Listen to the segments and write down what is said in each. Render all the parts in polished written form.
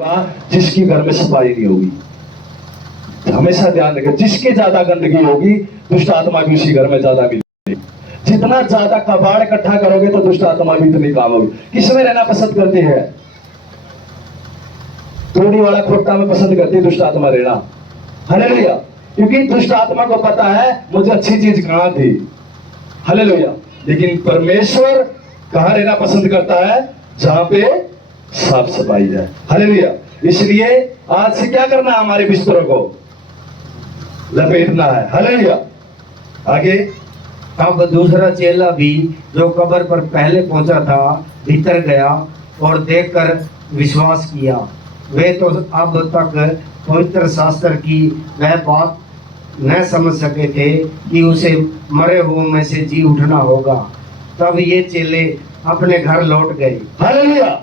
जिसकी घर में सफाई नहीं होगी। हमेशा ध्यान रखें, जिसकी ज्यादा गंदगी होगी दुष्ट आत्मा भी उसी घर में ज्यादा मिलेगी। जितना ज्यादा कबाड़ इकट्ठा करोगे तो दुष्ट आत्मा भी इतनी काम होगी। किसमें रहना पसंद करती है? तोड़ी वाला खोटा में पसंद करती है दुष्ट आत्मा रहना। हालेलुया। क्योंकि दुष्ट आत्मा को पता है मुझे अच्छी चीज कहां थी। हालेलुया। लेकिन परमेश्वर कहां रहना पसंद करता है? जहां पे साफ सफाई है। हालेलुया। इसलिए आज से क्या करना है? हमारे बिस्तरों को लपेटना है। हालेलुया। आगे। अब दूसरा चेला भी जो कब्र पर पहले पहुंचा था भीतर गया और देखकर विश्वास किया। वे तो अब तक पवित्र शास्त्र की वह बात न समझ सके थे कि उसे मरे हुओं में से जी उठना होगा। तब ये चेले अपने घर लौट गए। हालेलुया।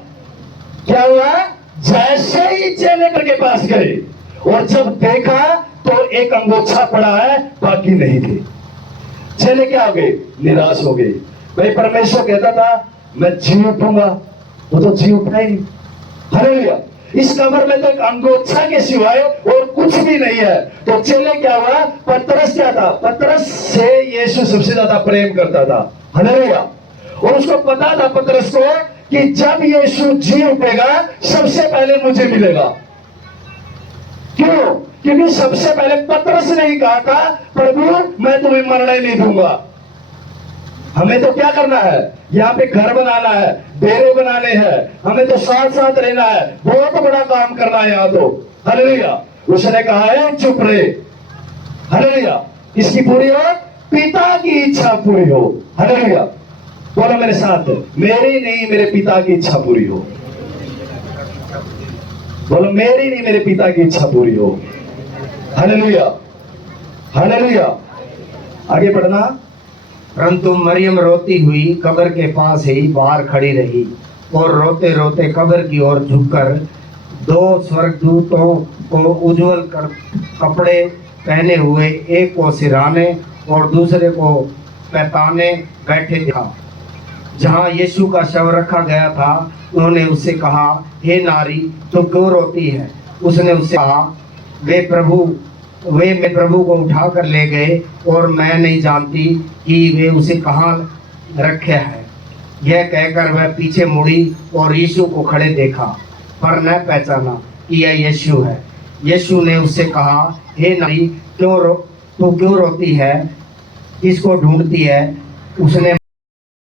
क्या हुआ? जैसे ही चेले के पास गए और जब देखा तो एक अंगोछा पड़ा है, बाकी नहीं थे। चेले क्या हो गए? निराश हो गए। भाई परमेश्वर कहता था मैं जी उठूंगा, वो तो जी उठा ही नहीं। हालेलुया। इस कब्र में तो एक अंगोछा के सिवाय और कुछ भी नहीं है। तो चेले क्या हुआ? पतरस क्या था? पतरस से यीशु सबसे ज्यादा प्रेम करता था। हालेलुया। और उसको पता था पतरस को कि जब यीशु जी उठेगा सबसे पहले मुझे मिलेगा। क्यों? क्योंकि सबसे पहले पतरस ने ही कहा था प्रभु मैं तुम्हें मरने नहीं दूंगा। हमें तो क्या करना है? यहाँ पे घर बनाना है, डेरे बनाने हैं, हमें तो साथ साथ रहना है, बहुत बड़ा काम करना है यहाँ तो। हालेलुया। उसने कहा है चुप रहे। हालेलुया। इसकी पूरी हो, पिता की इच्छा पूरी हो। हालेलुया। बोलो मेरे साथ, मेरी नहीं मेरे पिता की इच्छा पूरी हो। बोलो मेरी नहीं मेरे पिता की इच्छा पूरी हो। हालेलुया। हालेलुया। आगे पढ़ना। परंतु मरियम रोती हुई कब्र के पास ही बाहर खड़ी रही और रोते रोते कब्र की ओर झुककर दो स्वर्गदूतों को उज्जवल कर कपड़े पहने हुए एक को सिरहाने और दूसरे को पैताने बैठे देखा। जहाँ यीशु का शव रखा गया था उन्होंने उससे कहा हे नारी तू क्यों रोती है? उसने उससे कहा वे मैं प्रभु को उठा कर ले गए और मैं नहीं जानती कि वे उसे कहाँ रखे हैं। यह कहकर वह पीछे मुड़ी और यीशु को खड़े देखा पर न पहचाना कि यह यीशु है। यीशु ने उससे कहा हे नारी तू क्यों रोती है? किसको ढूंढती है? उसने